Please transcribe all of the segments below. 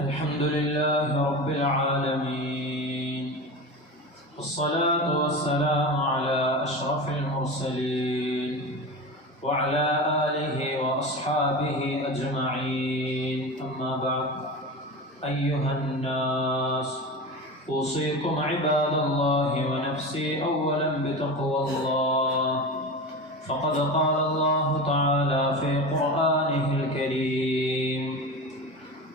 الحمد لله رب العالمين والصلاة والسلام على أشرف المرسلين وعلى آله وأصحابه أجمعين. أما بعد أيها الناس أوصيكم عباد الله ونفسي أولا بتقوى الله. فقد قال الله تعالى في الكريم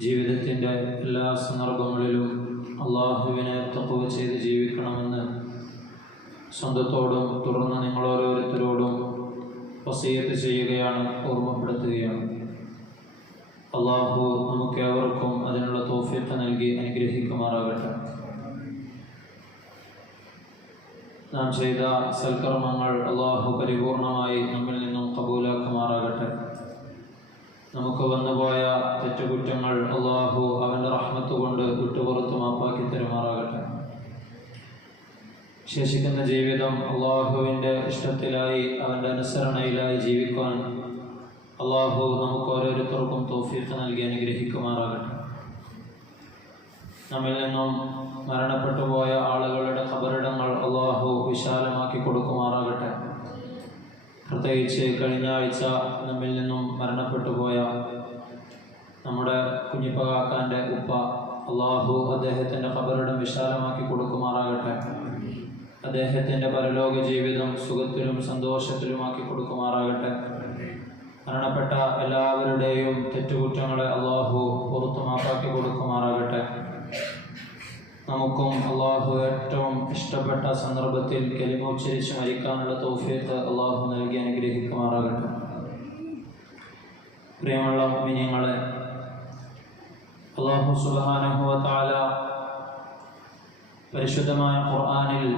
ജീവിതത്തിന്റെ എല്ലാ സന്ദർഭങ്ങളിലും അള്ളാഹുവിനെ തക്കവ ചെയ്ത് ജീവിക്കണമെന്ന് സ്വന്തത്തോടും തുടർന്ന് നിങ്ങളോരോരുത്തരോടും വസീയത്ത് ചെയ്യുകയാണ് ഓർമ്മപ്പെടുത്തുകയാണ്. അള്ളാഹു നമുക്കേവർക്കും അതിനുള്ള തോഫിയത്ത് നൽകി അനുഗ്രഹിക്കുമാറാകട്ടെ. നാം ചെയ്ത സൽക്കർമ്മങ്ങൾ അള്ളാഹു പരിപൂർണമായി നമ്മിൽ നിന്നും കബൂലാക്കുമാറാകട്ടെ. നമുക്ക് വന്നുപോയ തെറ്റുകുറ്റങ്ങൾ അള്ളാഹു അവന്റെ റഹ്മത്ത് കൊണ്ട് വിട്ടുപുറത്ത് മാപ്പാക്കി തരുമാറാകട്ടെ. ശേഷിക്കുന്ന ജീവിതം അള്ളാഹുവിന്റെ ഇഷ്ടത്തിലായി അവന്റെ അനുസരണയിലായി ജീവിക്കാൻ അള്ളാഹു നമുക്ക് ഓരോരുത്തർക്കും തോഫീക്ക് നൽകി അനുഗ്രഹിക്കുമാറാകട്ടെ. നമ്മിൽ നിന്നും മരണപ്പെട്ടു പോയ ആളുകളുടെ ഖബറിടങ്ങൾ അള്ളാഹു വിശാലമാക്കി കൊടുക്കുമാറാകട്ടെ. പ്രത്യേകിച്ച് കഴിഞ്ഞ ആഴ്ച നമ്മിൽ നിന്നും മരണപ്പെട്ടു പോയ നമ്മുടെ കുഞ്ഞിപ്പകാക്കാന്റെ ഉപ്പ അള്ളാഹു അദ്ദേഹത്തിന്റെ ഖബറിടം വിശാലമാക്കി കൊടുക്കുമാറാകട്ടെ. അദ്ദേഹത്തിന്റെ പരലോക ജീവിതം സുഖത്തിലും സന്തോഷത്തിലുമാക്കി കൊടുക്കുമാറാകട്ടെ. മരണപ്പെട്ട എല്ലാവരുടെയും തെറ്റുകുറ്റങ്ങളെ അള്ളാഹു പുറത്തുമാപ്പാക്കി കൊടുക്കുമാറാകട്ടെ. നമുക്കും അള്ളാഹു ഏറ്റവും ഇഷ്ടപ്പെട്ട സന്ദർഭത്തിൽ കെലിമ ഉച്ചരിച്ച് മരിക്കാനുള്ള തൗഫീഖ് അള്ളാഹു നൽകി അനുഗ്രഹിക്കുമാറാകട്ടെ. പ്രിയമുള്ള മിനിങ്ങളെ അള്ളാഹു സുബാനഹുവ പരിശുദ്ധമായ ഖുർആാനിൽ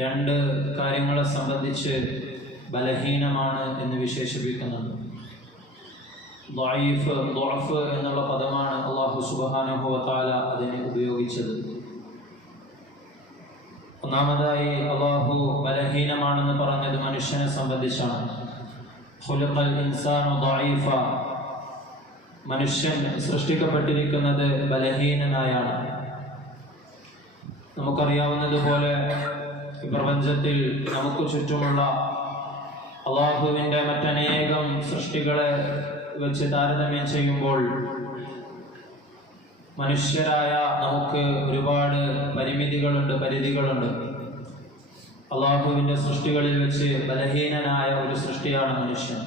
രണ്ട് കാര്യങ്ങളെ സംബന്ധിച്ച് ബലഹീനമാണ് എന്ന് വിശേഷിപ്പിക്കുന്നുണ്ട്. ലൈഫ് ലൊഴഫ് എന്നുള്ള പദമാണ് അള്ളാഹു സുബാനുഭവത്താല അതിന് ഉപയോഗിച്ചത്. ഒന്നാമതായി അള്ളാഹു ബലഹീനമാണെന്ന് പറഞ്ഞത് മനുഷ്യനെ സംബന്ധിച്ചാണ്. മനുഷ്യൻ സൃഷ്ടിക്കപ്പെട്ടിരിക്കുന്നത് ബലഹീനനായാണ്. നമുക്കറിയാവുന്നതുപോലെ പ്രപഞ്ചത്തിൽ നമുക്ക് ചുറ്റുമുള്ള അള്ളാഹുവിന്റെ മറ്റനേകം സൃഷ്ടികളെ വെച്ച് താരതമ്യം ചെയ്യുമ്പോൾ മനുഷ്യരായ നമുക്ക് ഒരുപാട് പരിമിതികളുണ്ട് പരിധികളുണ്ട്. അള്ളാഹുവിന്റെ സൃഷ്ടികളിൽ വെച്ച് ബലഹീനനായ ഒരു സൃഷ്ടിയാണ് മനുഷ്യൻ.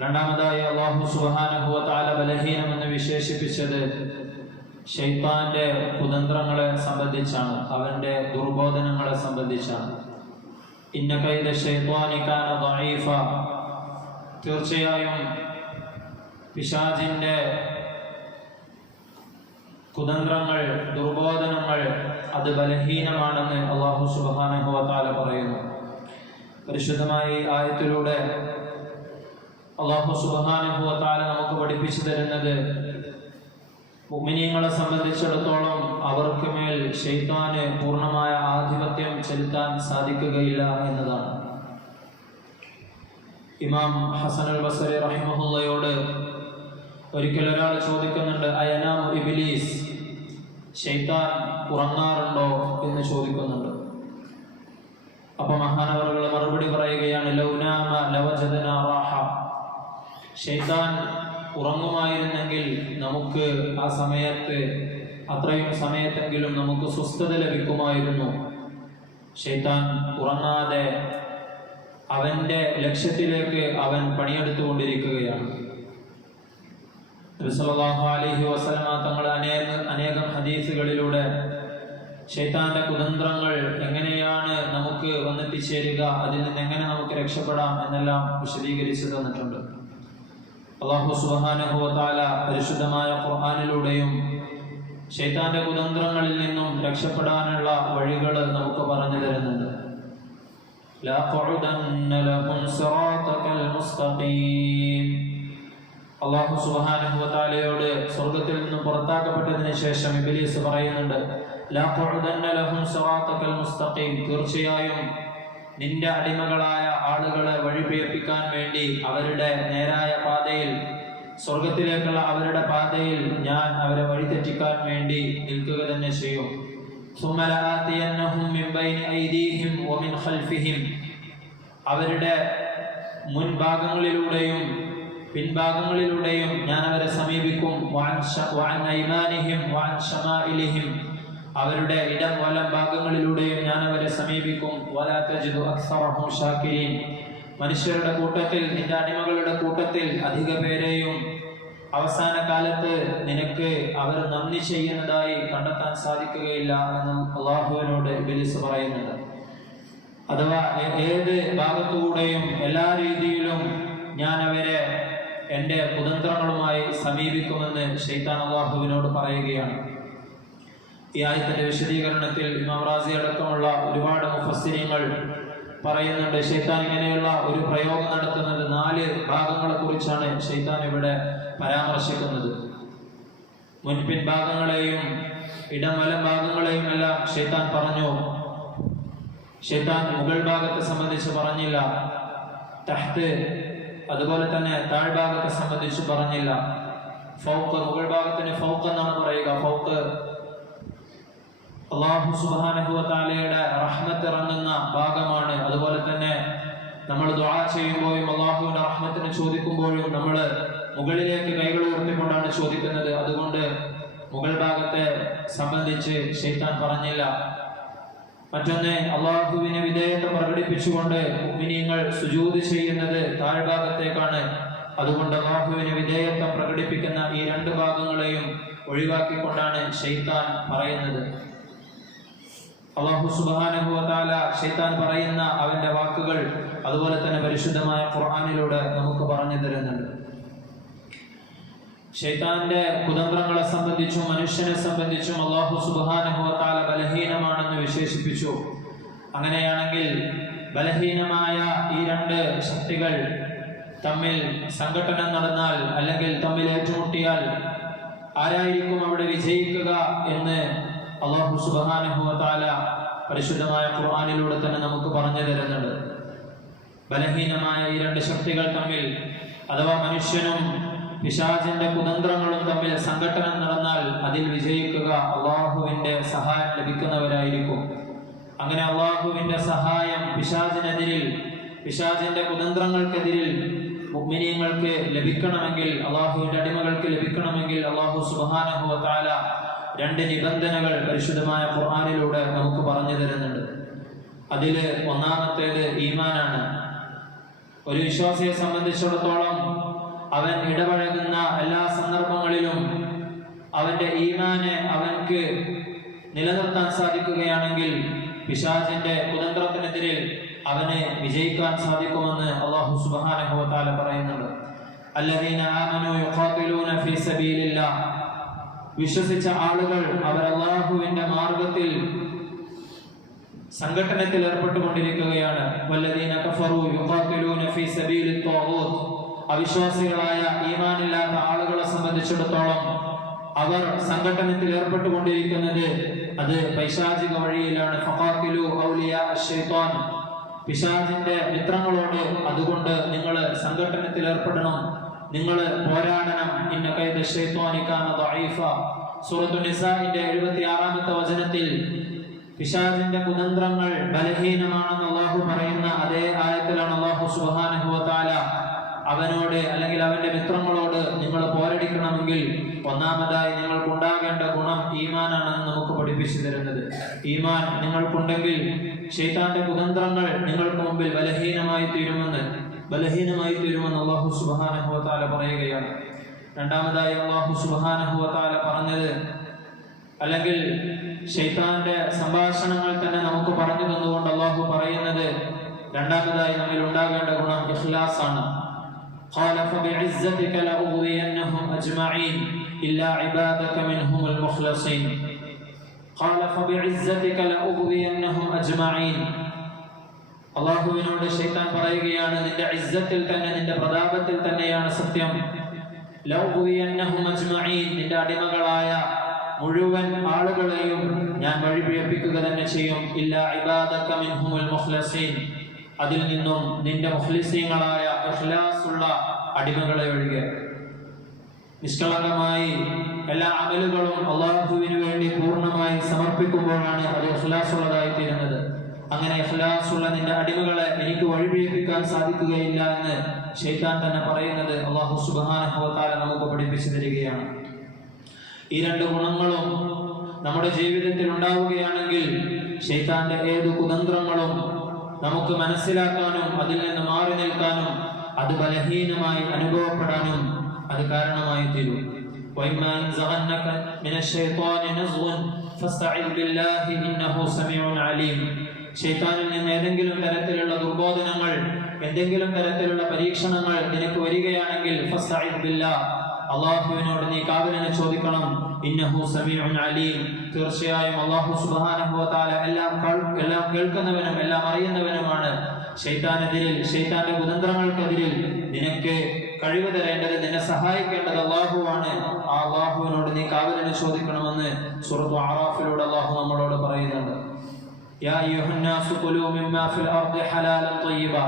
രണ്ടാമതായി അള്ളാഹു സുഹാനുഭവ താല ബലഹീനം എന്ന് വിശേഷിപ്പിച്ചത് ഷെയ്ത്താന്റെ കുതന്ത്രങ്ങളെ സംബന്ധിച്ചാണ് അവന്റെ ദുർബോധനങ്ങളെ സംബന്ധിച്ചാണ്. ഇന്ന കൈത ഷെയ്ത്വാനിക്കാന ദഈഫ തീർച്ചയായും പിശാചിന്റെ കുതന്ത്രങ്ങൾ ദുർബോധനങ്ങൾ അത് ബലഹീനമാണെന്ന് അള്ളാഹു സുബാനഹു താല പറയുന്നു. പരിശുദ്ധമായി ആയത്തിലൂടെ അള്ളാഹു സുബാനഹുവത്താല താല നമുക്ക് പഠിപ്പിച്ചു തരുന്നത് ഉമിനിയങ്ങളെ സംബന്ധിച്ചിടത്തോളം അവർക്ക് മേൽ ഷെയ്ത്താന് പൂർണമായ ആധിപത്യം ചെലുത്താൻ സാധിക്കുകയില്ല എന്നതാണ്. ഇമാം ഹസൻ അൽ ബസരി റഹിമഹുള്ളയോട് ഒരിക്കൽ ഒരാൾ ചോദിക്കുന്നുണ്ട് അയനാം ഇബിലീസ് ഷെയ്ത്താൻ ഉറങ്ങാറുണ്ടോ? എന്ന് ചോദിക്കുന്നുണ്ട്. അപ്പൊ മഹാനവറുകൾ മറുപടി പറയുകയാണ് ലൗനാമ ലവചതന റാഹ. ഷെയ്ത്താൻ ഉറങ്ങുമായിരുന്നെങ്കിൽ നമുക്ക് ആ സമയത്ത് അത്രയും സമയത്തെങ്കിലും നമുക്ക് സ്വസ്ഥത ലഭിക്കുമായിരുന്നു. ഷെയ്ത്താൻ ഉറങ്ങാതെ അവന്റെ ലക്ഷ്യത്തിലേക്ക് അവൻ പണിയെടുത്തുകൊണ്ടിരിക്കുകയാണ്. നബിസല്ലല്ലാഹു അലൈഹി വസല്ലമ തങ്ങൾ അനേക അനേകം ഹദീസുകളിലൂടെ ശൈത്താന്റെ കുതന്ത്രങ്ങൾ എങ്ങനെയാണ് നമുക്ക് വന്നെത്തിച്ചേരുക അതിൽ നിന്ന് എങ്ങനെ നമുക്ക് രക്ഷപ്പെടാം എന്നെല്ലാം വിശദീകരിച്ചു തന്നിട്ടുണ്ട്. അള്ളാഹു സുബാനുഭവത്താല പരിശുദ്ധമായ ഖുർആാനിലൂടെയും ശൈത്താന്റെ കുതന്ത്രങ്ങളിൽ നിന്നും രക്ഷപ്പെടാനുള്ള വഴികൾ നമുക്ക് പറഞ്ഞു തരുന്നുണ്ട്. لأقعدن لهم صراطك المستقيم അള്ളാഹു സുബാനുഭവത്താലയോട് സ്വർഗത്തിൽ നിന്നും പുറത്താക്കപ്പെട്ടതിന് ശേഷം ഇബിലീസ് പറയുന്നുണ്ട് ലാഖുഅദന്ന ലഹും സിറാത്തക്കൽ മുസ്തഖീം തീർച്ചയായും നിന്റെ അടിമകളായ ആളുകളെ വഴിപിഴപ്പിക്കാൻ വേണ്ടി അവരുടെ നേരായ പാതയിൽ സ്വർഗത്തിലേക്കുള്ള അവരുടെ പാതയിൽ ഞാൻ അവരെ വഴിതെറ്റിക്കാൻ വേണ്ടി നിൽക്കുക തന്നെ ചെയ്യും ثم لآتينهم من بين أيديهم ومن خلفهم അവരുടെ മുൻഭാഗങ്ങളിലൂടെയും പിൻഭാഗങ്ങളിലൂടെയും ഞാൻ അവരെ സമീപിക്കും വഅൻ ശ- വഅൻ ഐമാനിഹിം വഅൻ ശമാഇലിഹിം അവരുടെ ഇടം വലം ഭാഗങ്ങളിലൂടെയും ഞാൻ അവരെ സമീപിക്കും വലാ തജിദു അക്സറഹും ഷാക്കിരീൻ മനുഷ്യരുടെ കൂട്ടത്തിൽ നിന്റെ അടിമകളുടെ കൂട്ടത്തിൽ അധിക പേരെയും അവസാന കാലത്ത് നിനക്ക് അവർ നന്ദി ചെയ്യുന്നതായി കണ്ടെത്താൻ സാധിക്കുകയില്ല എന്ന് അള്ളാഹുവിനോട് ഇബിലിസ് പറയുന്നുണ്ട്. അഥവാ ഏത് ഭാഗത്തുകൂടെയും എല്ലാ രീതിയിലും ഞാൻ അവരെ എന്റെ കുതന്ത്രങ്ങളുമായി സമീപിക്കുമെന്ന് ഷെയ്ത്താൻ അള്ളാഹുവിനോട് പറയുകയാണ്. ഈ ആയത്തിന്റെ വിശദീകരണത്തിൽ ഇമാം റാസി അടക്കമുള്ള ഒരുപാട് മുഫസ്സിരിങ്ങൾ പറയുന്നുണ്ട് ഷെയ്ത്താൻ ഇങ്ങനെയുള്ള ഒരു പ്രയോഗം നടത്തുന്നത് നാല് ഭാഗങ്ങളെ കുറിച്ചാണ് ഷെയ്ത്താൻ ഇവിടെ പരാമർശിക്കുന്നത്. മുൻപിൻ ഭാഗങ്ങളെയും ഇടമല ഭാഗങ്ങളെയും എല്ലാം ഷെയ്ത്താൻ പറഞ്ഞു. ഷെയ്ത്താൻ മുകൾ ഭാഗത്തെ സംബന്ധിച്ച് പറഞ്ഞില്ല. തഹ്ത്ത് അതുപോലെ തന്നെ താഴ്ഭാഗത്തെ സംബന്ധിച്ച് പറഞ്ഞില്ല. ഫൗക്ക് മുകൾ ഭാഗത്തിന് ഫൗക്ക് എന്നാണ് പറയുക. ഫൗക്ക് അള്ളാഹു സുബാനഹുവത്താലയുടെ റഹ്മത്ത് ഇറങ്ങുന്ന ഭാഗമാണ്. അതുപോലെ തന്നെ നമ്മൾ ദുആ ചെയ്യുമ്പോഴും അള്ളാഹുവിന്റെ റഹ്മത്തിന് ചോദിക്കുമ്പോഴും നമ്മൾ മുകളിലേക്ക് കൈകൾ ഉയർത്തിക്കൊണ്ടാണ് ചോദിക്കുന്നത്. അതുകൊണ്ട് മുകൾ ഭാഗത്തെ സംബന്ധിച്ച് ഷെയ്ത്താൻ പറഞ്ഞില്ല. മറ്റൊന്ന് അള്ളാഹുവിനെ വിധേയത്വം പ്രകടിപ്പിച്ചുകൊണ്ട് മുഅ്മിനീങ്ങൾ സുജൂദ് ചെയ്യുന്നത് താഴ്ഭാഗത്തേക്കാണ് അതുകൊണ്ട് അള്ളാഹുവിന് വിധേയത്വം പ്രകടിപ്പിക്കുന്ന ഈ രണ്ട് ഭാഗങ്ങളെയും ഒഴിവാക്കിക്കൊണ്ടാണ് ഷെയ്ത്താൻ പറയുന്നത്. അള്ളാഹു സുബ്ഹാനഹു വതആല ഷെയ്ത്താൻ പറയുന്ന അവന്റെ വാക്കുകൾ അതുപോലെ തന്നെ പരിശുദ്ധമായ ഖുർആാനിലൂടെ നമുക്ക് പറഞ്ഞു തരുന്നുണ്ട്. ഷെയ്ത്താന്റെ കുതന്ത്രങ്ങളെ സംബന്ധിച്ചും മനുഷ്യനെ സംബന്ധിച്ചും അള്ളാഹു സുബ്ഹാനഹു വതആല ബലഹീനമാണെന്ന് വിശേഷിപ്പിച്ചു. അങ്ങനെയാണെങ്കിൽ ബലഹീനമായ ഈ രണ്ട് ശക്തികൾ തമ്മിൽ സംഘട്ടനം നടന്നാൽ അല്ലെങ്കിൽ തമ്മിൽ ഏറ്റുമുട്ടിയാൽ ആരായിരിക്കും അവിടെ വിജയിക്കുക എന്ന് അള്ളാഹു സുബാനുഭവത്താല പരിശുദ്ധമായ ഖുർആാനിലൂടെ തന്നെ നമുക്ക് പറഞ്ഞു തരുന്നുണ്ട്. ബലഹീനമായ ഈ രണ്ട് ശക്തികൾ തമ്മിൽ അഥവാ മനുഷ്യനും പിശാചിന്റെ കുതന്ത്രങ്ങളും തമ്മിൽ സംഘട്ടനം നടന്നാൽ അതിൽ വിജയിക്കുക അള്ളാഹുവിന്റെ സഹായം ലഭിക്കുന്നവരായിരിക്കും. അങ്ങനെ അള്ളാഹുവിന്റെ സഹായം പിശാചിനെതിരിൽ പിശാചിന്റെ കുതന്ത്രങ്ങൾക്കെതിരിൽ മുഅ്മിനീങ്ങൾക്ക് ലഭിക്കണമെങ്കിൽ അള്ളാഹുവിന്റെ അടിമകൾക്ക് ലഭിക്കണമെങ്കിൽ അള്ളാഹു സുബ്ഹാനഹു വതആല രണ്ട് നിബന്ധനകൾ പരിശുദ്ധമായ ഖുർആാനിലൂടെ നമുക്ക് പറഞ്ഞു തരുന്നുണ്ട്. അതിൽ ഒന്നാമത്തേത് ഈമാനാണ്. ഒരു വിശ്വാസിയെ സംബന്ധിച്ചിടത്തോളം അവൻ ഇടപഴകുന്ന എല്ലാ സന്ദർഭങ്ങളിലും അവന്റെ ഈമാനെ അവൻക്ക് നിലനിർത്താൻ സാധിക്കുകയാണെങ്കിൽ പിശാചിന്റെ കുതന്ത്രത്തിനെതിരെ അവന് വിജയിക്കാൻ സാധിക്കുമെന്ന് അള്ളാഹു സുബ്ഹാനഹു വതആല പറയുന്നുണ്ട്. അല്ലദീന ആമനു യുഖാതിലൂന ഫീ സബീലില്ലാഹ്. വിശ്വസിച്ച ആളുകൾ അവർ അള്ളാഹുവിന്റെ മാർഗത്തിൽ സംഘടനത്തിൽ ഏർപ്പെട്ടുകൊണ്ടിരിക്കുകയാണ്. വല്ലദീന അവിശ്വാസികളായ ഈമാനില്ലാത്ത ആളുകളെ സംബന്ധിച്ചിടത്തോളം അവർ സംഘടനത്തിൽ ഏർപ്പെട്ടുകൊണ്ടിരിക്കുന്നത് അത് പൈശാചിക വഴിയിലാണ്. പിശാചിന്റെ മിത്രങ്ങളോട് അതുകൊണ്ട് നിങ്ങൾ സംഘടനത്തിൽ ഏർപ്പെടണം. നിങ്ങൾ പോരാടണം. സൂറത്തു നിസാഇന്റെ 76ാമത്തെ വചനത്തിൽ പിശാചിന്റെ കുതന്ത്രങ്ങൾ ബലഹീനമാണെന്ന് അള്ളാഹു പറയുന്ന അതേ ആയത്തിലാണ് അള്ളാഹു സുബ്ഹാനഹു വതആല അവനോട് അല്ലെങ്കിൽ അവന്റെ മിത്രങ്ങളോട് നിങ്ങൾ പോരടിക്കണമെങ്കിൽ ഒന്നാമതായി നിങ്ങൾക്കുണ്ടാകേണ്ട ഗുണം ഈമാനാണെന്ന് നമുക്ക് പഠിപ്പിച്ചു തരുന്നത്. ഈമാൻ നിങ്ങൾക്കുണ്ടെങ്കിൽ ഷെയ്ത്താന്റെ കുതന്ത്രങ്ങൾ നിങ്ങൾക്ക് മുമ്പിൽ ബലഹീനമായി തീരുമെന്ന് ബലഹീനമായി തീരുമെന്ന് അള്ളാഹു സുബ്ഹാനഹു വതആല പറയുകയാണ് രണ്ടാമതായി അള്ളാഹു സുബ്ഹാനഹു വതആല പറഞ്ഞത് അല്ലെങ്കിൽ ഷെയ്ത്താന്റെ സംഭാഷണങ്ങൾ തന്നെ നമുക്ക് പറഞ്ഞു തന്നുകൊണ്ട് അള്ളാഹു പറയുന്നത് രണ്ടാമതായി നമ്മിൽ ഉണ്ടാകേണ്ട ഗുണം ഇഖ്ലാസ് ആണ് قال فبعزتك لأغوينهم أجمعين إلا عبادك منهم المخلصين قال فبعزتك لأغوينهم أجمعين അള്ളാഹുവിനോട് ശൈത്താൻ പറയുകയാണ് നിന്റെ ഇസ്സത്തിൽ തന്നെ നിന്റെ പ്രതാപത്തിൽ തന്നെയാണ് സത്യം. നിന്റെ അടിമകളായ മുഴുവൻ ആളുകളെയും ഞാൻ വഴിപിഴപ്പിക്കുക തന്നെ ചെയ്യും. ഇല്ല അതിൽ നിന്നും നിന്റെ മുഖ്ലിസീങ്ങളായ ഇഖ്ലാസുള്ള അടിമകളെ ഒഴികെ. നിഷ്കളങ്കമായി എല്ലാ അമലുകളും അള്ളാഹുവിന് വേണ്ടി പൂർണമായി സമർപ്പിക്കുമ്പോഴാണ് അത് ഇഖ്ലാസുള്ളതായി തീരുന്നത് അങ്ങനെ ഇഖ്ലാസുള്ള നിന്റെ അടിമകളെ എനിക്ക് വഴിപിഴപ്പിക്കാൻ സാധിക്കുകയില്ല എന്ന് ഷെയ്ത്താൻ തന്നെ പറയുന്നത് അള്ളാഹു സുബാനഹുവത്താല നമുക്ക് പഠിപ്പിച്ചു തരികയാണ് ഈ രണ്ട് ഗുണങ്ങളും നമ്മുടെ ജീവിതത്തിൽ ഉണ്ടാവുകയാണെങ്കിൽ ഷെയ്ത്താന്റെ ഏത് കുതന്ത്രങ്ങളും നമുക്ക് മനസ്സിലാക്കാനും അതിൽ നിന്ന് മാറി നിൽക്കാനും അത് ബലഹീനമായി അനുഭവപ്പെടാനും അത് കാരണമായി തീരും وإما ينزغنك من الشيطان نزغ فاستعذ بالله إنه سميع عليم ഷെയ്ത്താനിൽ നിന്ന് ഏതെങ്കിലും തരത്തിലുള്ള ദുർബോധനങ്ങൾ എന്തെങ്കിലും തരത്തിലുള്ള പരീക്ഷണങ്ങൾ നിനക്ക് വരികയാണെങ്കിൽ അള്ളാഹുവിനോട് നീ കാവലിനെ ചോദിക്കണം. ഇന്നഹു സമീഉൻ അലീം. തീർച്ചയായും അള്ളാഹു സുബ്ഹാനഹു വ എല്ലാം എല്ലാം കേൾക്കുന്നവനും എല്ലാം അറിയുന്നവനുമാണ്. ഷെയ്ത്താനെതിരിൽ ഷെയ്ത്താന്റെ കുതന്ത്രങ്ങൾക്കെതിരിൽ നിനക്ക് കഴിവ് തരേണ്ടത് നിന്നെ സഹായിക്കേണ്ടത് അള്ളാഹുവാണ്. ആ അള്ളാഹുവിനോട് നീ കാവലിനെ ചോദിക്കണമെന്ന് സുഹൃത്തു ആറാഫിലൂടെ അള്ളാഹു നമ്മളോട് പറയുന്നുണ്ട്. യാ الناس كلوا مما ഫിൽ الأرض حلالا طيبا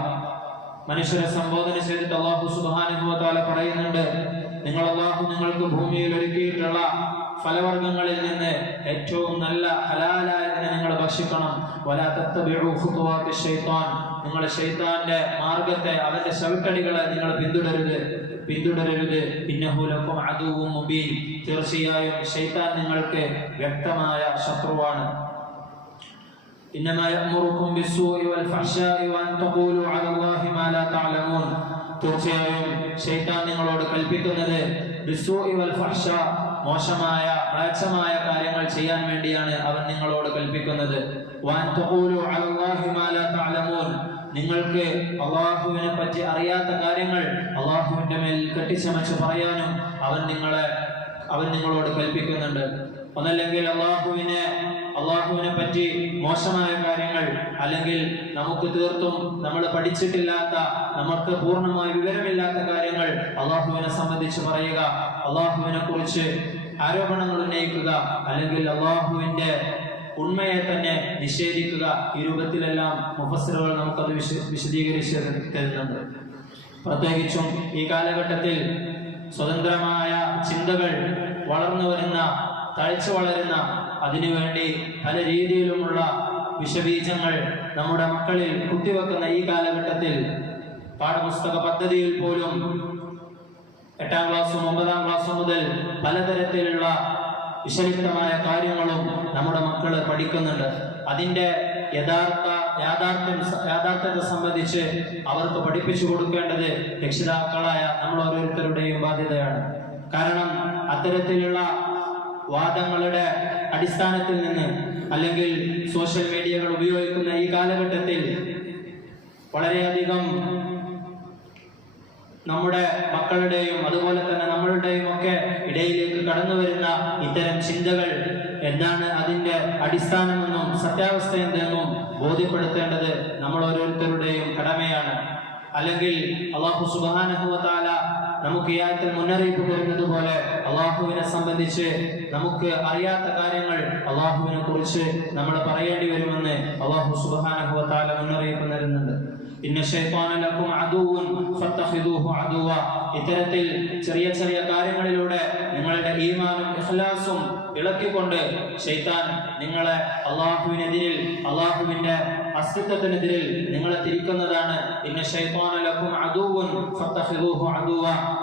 മനുഷ്യരെ സംബോധന ചെയ്തിട്ട് അള്ളാഹു തആല പറയുന്നുണ്ട് നിങ്ങൾ അള്ളാഹു നിങ്ങൾക്ക് ഭൂമിയിൽ ഒരുക്കിയിട്ടുള്ള ഫലവർഗങ്ങളിൽ നിന്ന് ഏറ്റവും നല്ല ഹലാലായതിനെ നിങ്ങൾ ഭക്ഷിക്കണം. വലാ ഷെയ്ത്താൻ നിങ്ങൾ ഷെയ്ത്താന്റെ മാർഗത്തെ അവന്റെ ശവിക്കടികളെ നിങ്ങൾ പിന്തുടരുത് പിന്തുടരരുത്. ഇന്നഹു ലക്കും അദുവും മുബീൻ. തീർച്ചയായും ഷെയ്ത്താൻ നിങ്ങൾക്ക് വ്യക്തമായ ശത്രുവാണ്. إنما يأمركم بالسوء والفحشاء وأن تقولوا على الله ما لا تعلمون തീർച്ചയായും ഷെയ്ത്താൻ നിങ്ങളോട് കൽപ്പിക്കുന്നത് ബിസ്സൂഇ വൽ ഫഹ്ഷ മോശമായ മ്ലേച്ഛമായ കാര്യങ്ങൾ ചെയ്യാൻ വേണ്ടിയാണ് അവൻ നിങ്ങളോട് കൽപ്പിക്കുന്നത് വഅൻ തഖൂലു അലല്ലാഹി മാ ലാ തഅലമൂൻ നിങ്ങൾക്ക് അള്ളാഹുവിനെ പറ്റി അറിയാത്ത കാര്യങ്ങൾ അള്ളാഹുവിന്റെ മേൽ കെട്ടിച്ചമച്ച് പറയാനും അവൻ നിങ്ങളെ അവൻ നിങ്ങളോട് കൽപ്പിക്കുന്നുണ്ട് ഒന്നല്ലെങ്കിൽ അള്ളാഹുവിനെ അള്ളാഹുവിനെ പറ്റി മോശമായ കാര്യങ്ങൾ അല്ലെങ്കിൽ നമുക്ക് തീർത്തും നമ്മൾ പഠിച്ചിട്ടില്ലാത്ത നമുക്ക് പൂർണമായ വിവരമില്ലാത്ത കാര്യങ്ങൾ അള്ളാഹുവിനെ സംബന്ധിച്ച് പറയുക അള്ളാഹുവിനെ കുറിച്ച് ആരോപണങ്ങൾ ഉന്നയിക്കുക അല്ലെങ്കിൽ അള്ളാഹുവിന്റെ ഉണ്മയെ തന്നെ നിഷേധിക്കുക ഈ രൂപത്തിലെല്ലാം മുഫസറുകൾ നമുക്കത് വിശ വിശദീകരിച്ച് തരുന്നുണ്ട്. പ്രത്യേകിച്ചും ഈ കാലഘട്ടത്തിൽ സ്വതന്ത്രമായ ചിന്തകൾ വളർന്നു വരുന്ന തഴച്ചു വളരുന്ന അതിനുവേണ്ടി പല രീതിയിലുമുള്ള വിഷബീജങ്ങൾ നമ്മുടെ മക്കളിൽ കുത്തിവെക്കുന്ന ഈ കാലഘട്ടത്തിൽ പാഠപുസ്തക പദ്ധതിയിൽ പോലും എട്ടാം ക്ലാസ്സും ഒമ്പതാം ക്ലാസ്സും മുതൽ പലതരത്തിലുള്ള വിഷലിപ്തമായ കാര്യങ്ങളും നമ്മുടെ മക്കൾ പഠിക്കുന്നുണ്ട്. അതിന്റെ യഥാർത്ഥ യാഥാർത്ഥ്യം യാഥാർത്ഥ്യത്തെ സംബന്ധിച്ച് അവർക്ക് പഠിപ്പിച്ചു കൊടുക്കേണ്ടത് രക്ഷിതാക്കളായ നമ്മൾ ഓരോരുത്തരുടെയും ബാധ്യതയാണ്. കാരണം അത്തരത്തിലുള്ള വാദങ്ങളുടെ അടിസ്ഥാനത്തിൽ നിന്ന് അല്ലെങ്കിൽ സോഷ്യൽ മീഡിയകൾ ഉപയോഗിക്കുന്ന ഈ കാലഘട്ടത്തിൽ വളരെയധികം നമ്മുടെ മക്കളുടെയും അതുപോലെ തന്നെ നമ്മളുടെയും ഒക്കെ ഇടയിലേക്ക് കടന്നു വരുന്ന ഇത്തരം ചിന്തകൾ എന്താണ് അതിന്റെ അടിസ്ഥാനമെന്നും സത്യാവസ്ഥ എന്തെന്നും ബോധ്യപ്പെടുത്തേണ്ടത് നമ്മൾ ഓരോരുത്തരുടെയും കടമയാണ്. അല്ലെങ്കിൽ അള്ളാഹു സുബാനഹുവത്താല നമുക്ക് ആയത്തിൽ മുന്നറിയിപ്പ് തരുന്നത് പോലെ അള്ളാഹുവിനെ സംബന്ധിച്ച് നമുക്ക് അറിയാത്ത കാര്യങ്ങൾ അള്ളാഹുവിനെ കുറിച്ച് നമ്മൾ പറയേണ്ടി വരുമെന്ന് അള്ളാഹു സുബാനഹുവത്താല മുന്നറിയിപ്പ് ഫത്തഖിദൂഹു അദുവ. ഇത്തരത്തിൽ ചെറിയ ചെറിയ കാര്യങ്ങളിലൂടെ നിങ്ങളുടെ ഈമാനും ഇഖ്ലാസും ഇളക്കിക്കൊണ്ട് ശൈത്താൻ നിങ്ങളെ അള്ളാഹുവിനെതിരിൽ അള്ളാഹുവിന്റെ അസ്തിത്വത്തിനെതിരിൽ നിങ്ങളെ തിരിക്കുന്നതാണ്.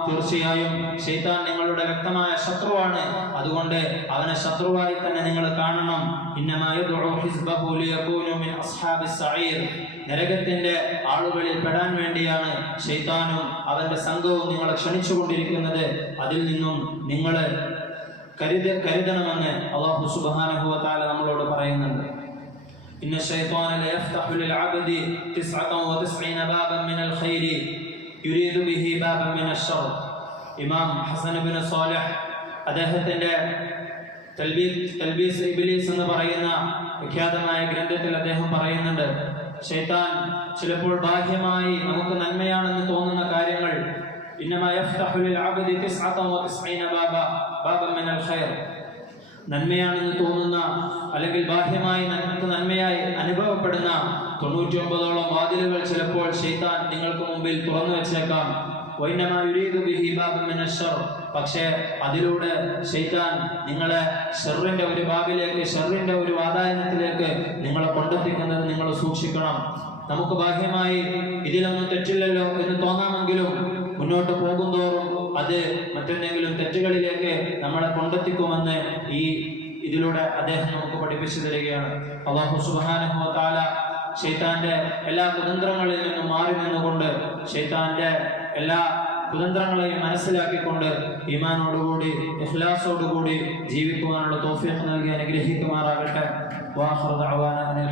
തീർച്ചയായും ഷെയ്ത്താൻ നിങ്ങളുടെ വ്യക്തമായ ശത്രുവാണ്. അതുകൊണ്ട് അവനെ ശത്രുവായി തന്നെ നിങ്ങൾ കാണണം. നരകത്തിന്റെ ആളുകളിൽ പെടാൻ വേണ്ടിയാണ് ഷെയ്ത്താനും അവന്റെ സംഘവും നിങ്ങളെ ക്ഷണിച്ചുകൊണ്ടിരിക്കുന്നത്. അതിൽ നിന്നും നിങ്ങൾ കരുത കരുതണമെന്ന് അള്ളാഹു സുബാനുഭവത്താല നമ്മളോട് പറയുന്നുണ്ട്. ഇന്ന ശൈത്താന ലയഫ്തഹു ലിൽ അബ്ദി 99 ബാബൻ മിനൽ ഖൈരി യുരീദു ബിഹി ബാബൻ മിന അശ്ശർ ഇമാം ഹസൻ ഇബ്നു സാലിഹ് അദ്ദേഹത്തിന്റെ തൽബീസ് ഇബിലീസ് എന്ന് പറയുന്ന വിഖ്യാതമായ ഗ്രന്ഥത്തിൽ അദ്ദേഹം പറയുന്നുണ്ട് ഷെയ്ത്താൻ ചിലപ്പോൾ ബാഹ്യമായി നമുക്ക് നന്മയാണെന്ന് തോന്നുന്ന കാര്യങ്ങൾ ഇന്നമാ യഫ്തഹു ലിൽ അബ്ദി തിസ്അത വതിസ്ഈന ബാബ ബാബൻ മിനൽ ഖൈർ. നന്മയാണെന്ന് തോന്നുന്ന അല്ലെങ്കിൽ ബാഹ്യമായി നമുക്ക് നന്മയായി അനുഭവപ്പെടുന്ന തൊണ്ണൂറ്റി ഒമ്പതോളം വാതിലുകൾ ചിലപ്പോൾ ഷെയ്ത്താൻ നിങ്ങൾക്ക് മുമ്പിൽ തുറന്നു വെച്ചേക്കാം. പക്ഷേ അതിലൂടെ ഷെയ്ത്താൻ നിങ്ങളെ ഷെറിന്റെ ഒരു ബാബിലേക്ക് ഷെറിന്റെ ഒരു വാതായനത്തിലേക്ക് നിങ്ങളെ കൊണ്ടെത്തിക്കുന്നത് നിങ്ങൾ സൂക്ഷിക്കണം നമുക്ക് ബാഹ്യമായി ഇതിലൊന്നും തെറ്റില്ലല്ലോ എന്ന് തോന്നാമെങ്കിലും മുന്നോട്ട് പോകുന്തോറും അത് മറ്റെന്തെങ്കിലും തെറ്റുകളിലേക്ക് നമ്മളെ കൊണ്ടെത്തിക്കുമെന്ന് ഈ ഇതിലൂടെ അദ്ദേഹം നമുക്ക് പഠിപ്പിച്ചു തരികയാണ്. അള്ളാഹു സുബാനഹു ഷെയ്ത്താന്റെ എല്ലാ കുതന്ത്രങ്ങളിൽ നിന്നും മാറി നിന്നുകൊണ്ട് ഷെയ്ത്താന്റെ എല്ലാ കുതന്ത്രങ്ങളെയും മനസ്സിലാക്കിക്കൊണ്ട് ഈമാനോടുകൂടി ഇഖ്ലാസോടുകൂടി ജീവിക്കുവാനുള്ള തോഫിയൊക്കെ നൽകി അനുഗ്രഹിക്കുമാറാകട്ടെ. വാഹർ ദഅവാന അനിൽ